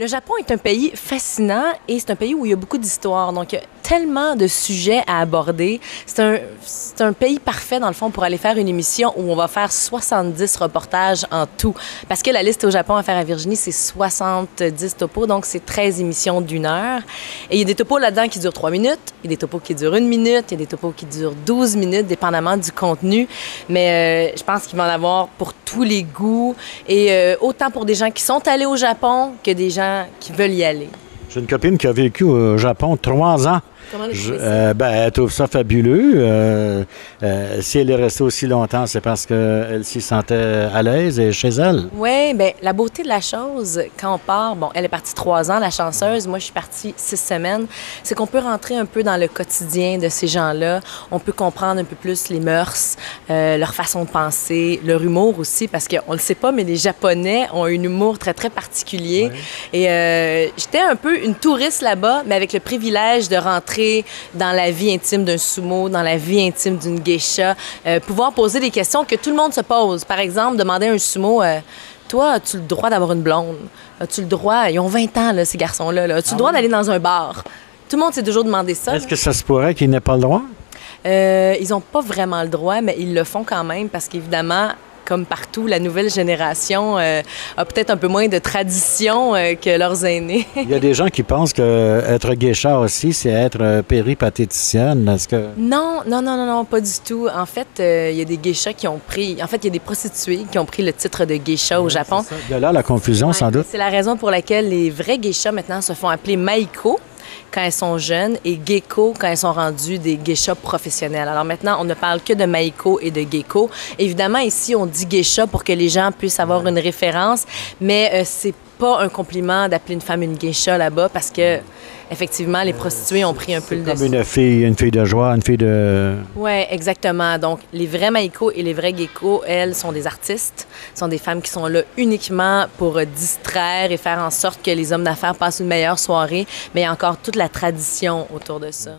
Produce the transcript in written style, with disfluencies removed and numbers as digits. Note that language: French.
Le Japon est un pays fascinant et c'est un pays où il y a beaucoup d'histoires. Donc, il y a tellement de sujets à aborder. C'est un pays parfait, dans le fond, pour aller faire une émission où on va faire 70 reportages en tout. Parce que la liste au Japon à faire à Virginie, c'est 70 topos, donc c'est 13 émissions d'une heure. Et il y a des topos là-dedans qui durent 3 minutes, il y a des topos qui durent 1 minute, il y a des topos qui durent 12 minutes, dépendamment du contenu. Mais je pense qu'il va en avoir pour tous les goûts et autant pour des gens qui sont allés au Japon que des gens qui veulent y aller. J'ai une copine qui a vécu au Japon 3 ans. Comment elle trouve ça? Elle trouve ça fabuleux. Si elle est restée aussi longtemps, c'est parce qu'elle s'y sentait à l'aise et chez elle. Oui, bien, la beauté de la chose, quand on part, bon, elle est partie 3 ans, la chanceuse, moi, je suis partie 6 semaines, c'est qu'on peut rentrer un peu dans le quotidien de ces gens-là. On peut comprendre un peu plus les mœurs, leur façon de penser, leur humour aussi, parce qu'on le sait pas, mais les Japonais ont un humour très, très particulier. Ouais. Et j'étais un peu une touriste là-bas, mais avec le privilège de rentrer dans la vie intime d'un sumo, dans la vie intime d'une geisha, pouvoir poser des questions que tout le monde se pose. Par exemple, demander à un sumo, toi, as-tu le droit d'avoir une blonde? As-tu le droit, ils ont 20 ans, là, ces garçons-là, là. As-tu le droit d'aller dans un bar? Tout le monde s'est toujours demandé ça. Est-ce que ça se pourrait qu'ils n'aient pas le droit? Ils n'ont pas vraiment le droit, mais ils le font quand même parce qu'évidemment, comme partout, la nouvelle génération a peut-être un peu moins de tradition que leurs aînés. Il y a des gens qui pensent qu'être geisha aussi, c'est être péripatéticienne. Est-ce que... Non, pas du tout. En fait, il y a des geishas qui ont pris... En fait, il y a des prostituées qui ont pris le titre de geisha au Japon. De là, la confusion, sans doute. C'est la raison pour laquelle les vrais geishas, maintenant, se font appeler maiko quand elles sont jeunes et geiko quand elles sont rendues des geishas professionnelles. Alors maintenant, on ne parle que de maiko et de geiko. Évidemment, ici, on dit geisha pour que les gens puissent avoir une référence, mais c'est pas un compliment d'appeler une femme une geisha là-bas parce que, effectivement, les prostituées ont pris un peu le dessus. Comme une fille de joie, une fille de... Oui, exactement. Donc, les vrais maiko et les vrais geiko, elles, sont des artistes, sont des femmes qui sont là uniquement pour distraire et faire en sorte que les hommes d'affaires passent une meilleure soirée, mais il y a encore toute la tradition autour de ça.